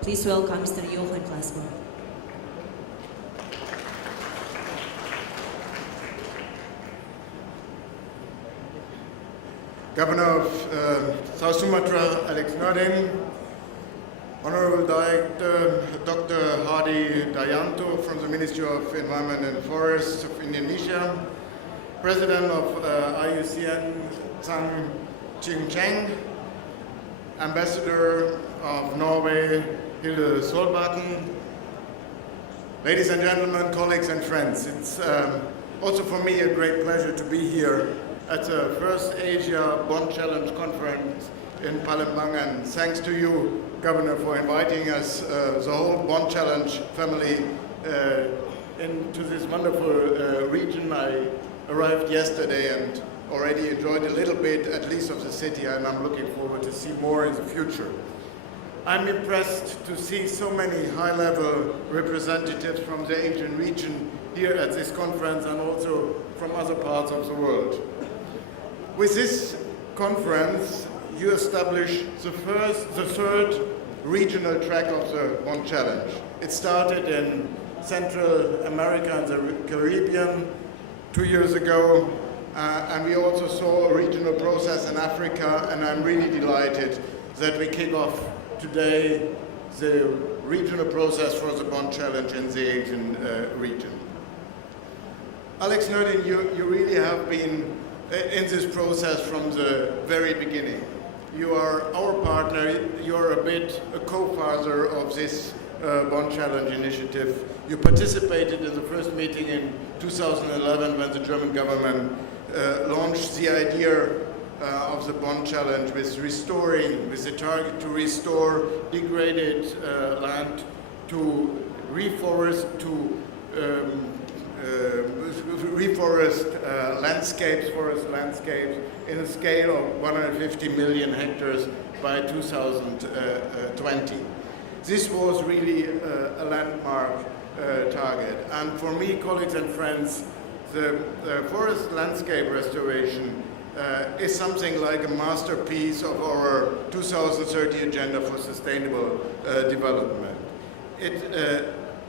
Please welcome Mr. Jochen Flasbarth. Governor of South Sumatra, Alex Nurdin, Honorable Director Dr. Hadi Dayanto from the Ministry of Environment and Forests of Indonesia, President of IUCN Tsang Ching-cheng, Ambassador of Norway Hilde Solbakken, ladies and gentlemen, colleagues and friends, it's also for me a great pleasure to be here at the first Asia Bonn Challenge Conference in Palembang, and thanks to you, Governor, for inviting us, the whole Bonn Challenge family, into this wonderful region. I arrived yesterday and already enjoyed a little bit, at least, of the city, and I'm looking forward to see more in the future. I'm impressed to see so many high-level representatives from the Asian region here at this conference and also from other parts of the world. With this conference, you establish the third regional track of the Bonn Challenge. It started in Central America and the Caribbean 2 years ago, and we also saw a regional process in Africa, and I'm really delighted that we kick off today the regional process for the Bonn Challenge in the Asian region. Alex Nurdin, you really have been in this process from the very beginning. You are our partner, you're a bit a co-father of this Bonn Challenge initiative. You participated in the first meeting in 2011 when the German government launched the idea of the Bonn Challenge with the target to restore degraded land, to reforest, forest landscapes in a scale of 150 million hectares by 2020. This was really a landmark target. And for me, colleagues and friends, the forest landscape restoration is something like a masterpiece of our 2030 Agenda for Sustainable Development. It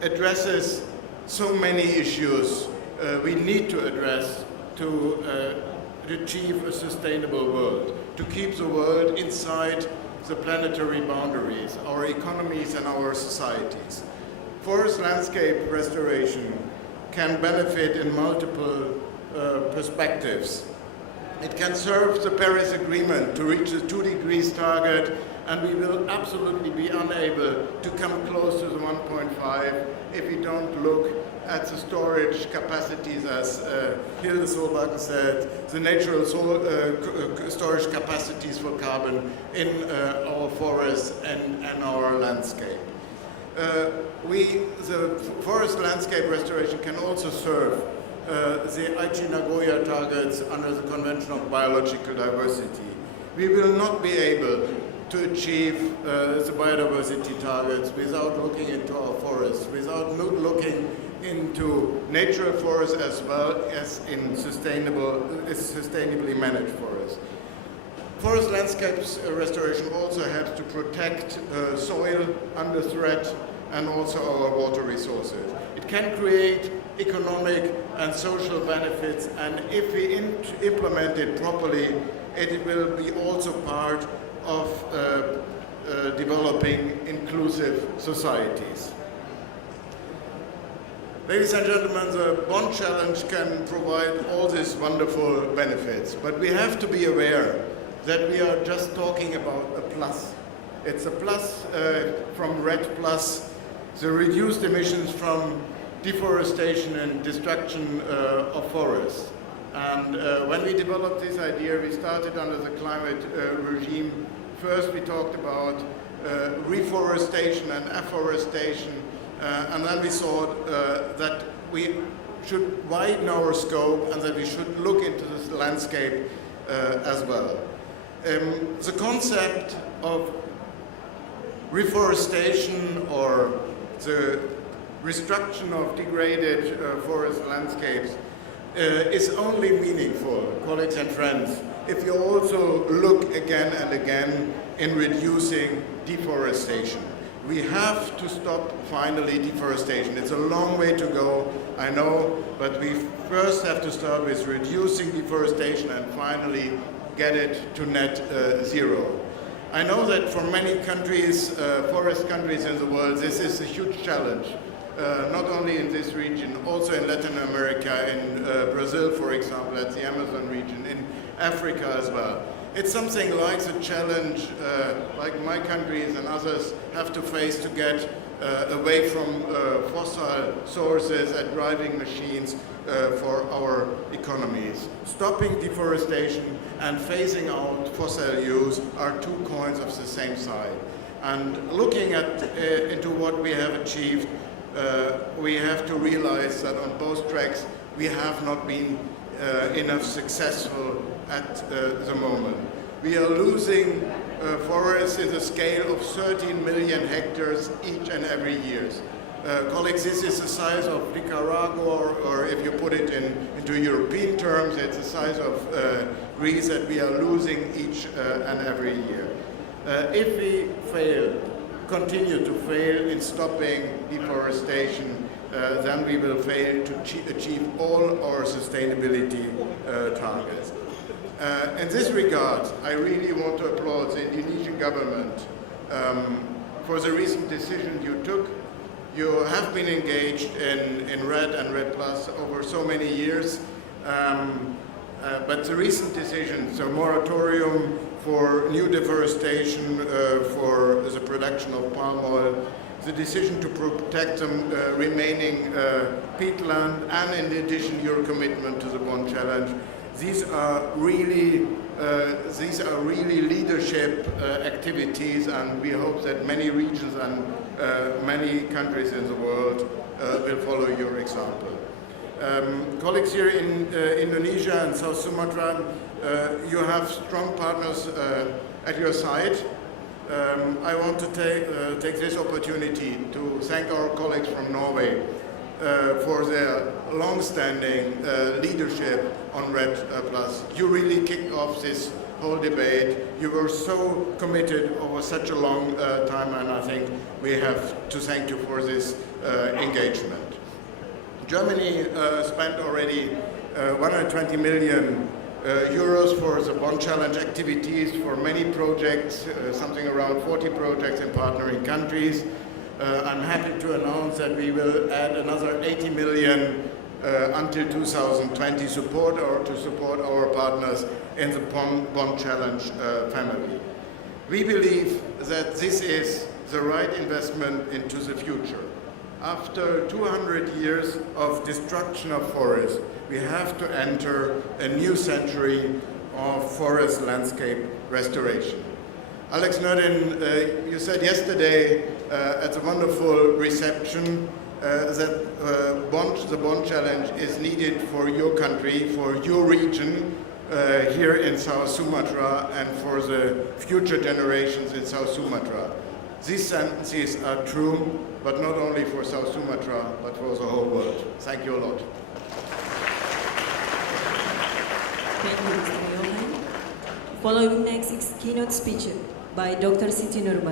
addresses so many issues we need to address to achieve a sustainable world, to keep the world inside the planetary boundaries, our economies and our societies. Forest landscape restoration can benefit in multiple perspectives. It can serve the Paris Agreement to reach the 2 degrees target, and we will absolutely be unable to come close to the 1.5 if we don't look at the storage capacities, as Hilde Solbakken said, the natural storage capacities for carbon in our forests and our landscape. The forest landscape restoration can also serve the Aichi Nagoya targets under the Convention of Biological Diversity. We will not be able to achieve the biodiversity targets without looking into our forests, without looking into natural forests as well as in sustainably managed forests. Forest landscapes restoration also helps to protect soil under threat and also our water resources. It can create economic and social benefits, and if we implement it properly, it will be also part of developing inclusive societies. Ladies and gentlemen, the Bonn Challenge can provide all these wonderful benefits, but we have to be aware that we are just talking about a plus. It's a plus from RED+, the reduced emissions from deforestation and destruction of forests. And when we developed this idea, we started under the climate regime. First, we talked about reforestation and afforestation, and then we thought that we should widen our scope and that we should look into this landscape as well. The concept of reforestation or the restriction of degraded forest landscapes is only meaningful, colleagues and friends, if you also look again and again in reducing deforestation. We have to stop finally deforestation. It's a long way to go, I know, but we first have to start with reducing deforestation and finally get it to net zero. I know that for many countries, forest countries in the world, this is a huge challenge. Not only in this region, also in Latin America, in Brazil, for example, at the Amazon region, in Africa as well. It's something like the challenge like my countries and others have to face to get away from fossil sources and driving machines for our economies. Stopping deforestation and phasing out fossil use are two coins of the same side. And looking at into what we have achieved, we have to realize that on both tracks we have not been enough successful at the moment. We are losing forests in the scale of 13 million hectares each and every year. Colleagues, this is the size of Nicaragua, or if you put it into European terms, it's the size of Greece that we are losing each and every year. If we continue to fail in stopping deforestation, then we will fail to achieve all our sustainability targets. In this regard, I really want to applaud the Indonesian government for the recent decision you took. You have been engaged in RED and RED Plus over so many years, but the recent decision, the moratorium for new deforestation for the production of palm oil, the decision to protect the remaining peatland, and in addition your commitment to the Bonn Challenge. These are really leadership activities, and we hope that many regions and many countries in the world will follow your example. Colleagues here in Indonesia and South Sumatra, you have strong partners at your side. I want to take this opportunity to thank our colleagues from Norway for their long-standing leadership on RED Plus. You really kicked off this whole debate. You were so committed over such a long time, and I think we have to thank you for this engagement. Germany spent already 120 million euros for the Bonn Challenge activities for many projects, something around 40 projects in partnering countries. I'm happy to announce that we will add another 80 million until 2020 to support our partners in the Bonn Challenge family. We believe that this is the right investment into the future. After 200 years of destruction of forests, we have to enter a new century of forest landscape restoration. Alex Nurdin, you said yesterday at the wonderful reception that the Bonn Challenge is needed for your country, for your region here in South Sumatra, and for the future generations in South Sumatra. These sentences are true, but not only for South Sumatra, but for the whole world. Thank you a lot. Thank you, Mr. Jochen. Following next is keynote speech by Dr. Siti Nurba.